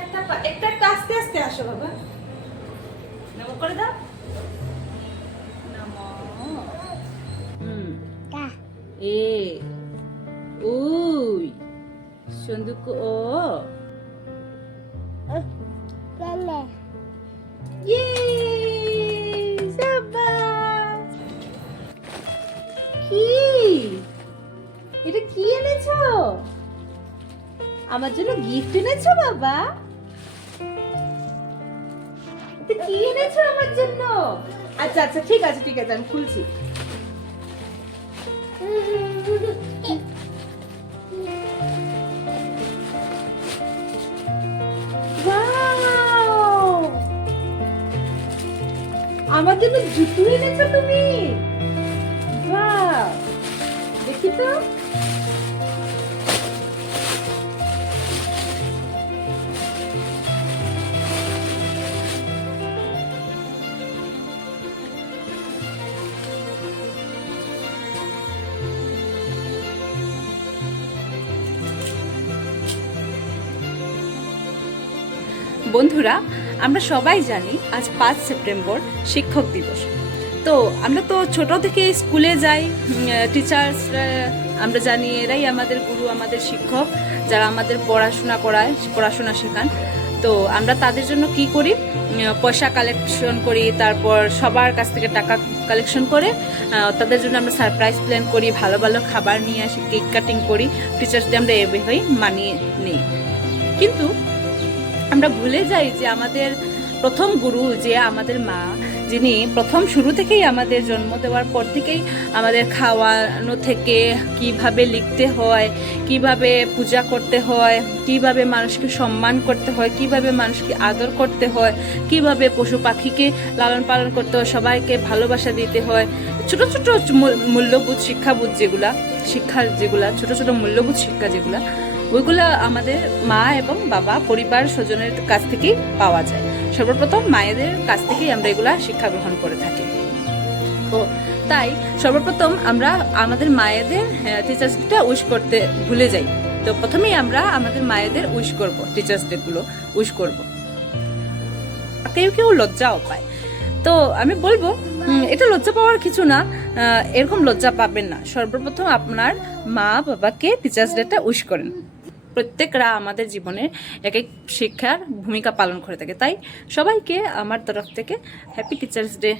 একটা একটা আস্তে আস্তে আসো বাবা। নমো করে দাও। নমো। এ উই সন্দুক ও ইয়ে সাবাস। কি এটা কি এনেছো? আমার জন্য গিফট এনেছো বাবা? এটা কি এনেছো আমার জন্য? আচ্ছা আচ্ছা ঠিক আছে আমি খুলছি। Wow! আমার জন্য জুতো এনেছো তুমি? বাহ, দেখি তো। বন্ধুরা, আমরা সবাই জানি আজ 5 সেপ্টেম্বর শিক্ষক দিবস। তো আমরা তো ছোট থেকে স্কুলে যাই, টিচার্স আমরা জানি এরাই আমাদের গুরু, আমাদের শিক্ষক, যারা আমাদের পড়াশোনা শেখান। তো আমরা তাদের জন্য কি করি, পয়সা কালেকশন করি, তারপর সবার কাছ থেকে টাকা কালেকশন করে তাদের জন্য আমরা সারপ্রাইজ প্ল্যান করি, ভালো ভালো খাবার নিয়ে আসি, কেক কাটিং করি, টিচার্সদের আমরা এভাবেই মানিয়ে নিই। কিন্তু আমরা ভুলে যাই যে আমাদের প্রথম গুরু, যে আমাদের মা, যিনি প্রথম শুরু থেকেই আমাদের জন্ম দেওয়ার পর থেকেই আমাদের খাওয়ানো থেকে কিভাবে লিখতে হয়, কিভাবে পূজা করতে হয়, কিভাবে মানুষকে সম্মান করতে হয়, কিভাবে মানুষকে আদর করতে হয়, কিভাবে পশু পাখিকে লালন পালন করতে হয়, সবাইকে ভালোবাসা দিতে হয়, ছোট ছোট মূল্যবোধ শিক্ষার যেগুলা ছোট ছোট মূল্যবোধ শিক্ষা যেগুলা, ওইগুলো আমাদের মা এবং বাবা, পরিবার স্বজনের কাছ থেকেই পাওয়া যায়। সর্বপ্রথম মায়েদের কাছ থেকেই আমরা এগুলা শিক্ষা গ্রহণ করে থাকি। তো তাই সর্বপ্রথম আমরা আমাদের মায়েদের টিচার্স ডেটা উইশ করতে ভুলে যাই। তো প্রথমেই আমরা আমাদের মায়েদের উইশ করব, টিচার্স ডে গুলো উইশ করব। কেউ কেউ লজ্জাও পায়। তো আমি বলবো এটা লজ্জা পাওয়ার কিছু না, এরকম লজ্জা পাবেন না। সর্বপ্রথম আপনার মা বাবাকে টিচার্স ডেটা উইশ করেন। প্রত্যেকরা আমাদের জীবনে এক এক শিক্ষার ভূমিকা পালন করে থাকে। তাই সবাইকে আমার তরফ থেকে হ্যাপি টিচার্স ডে।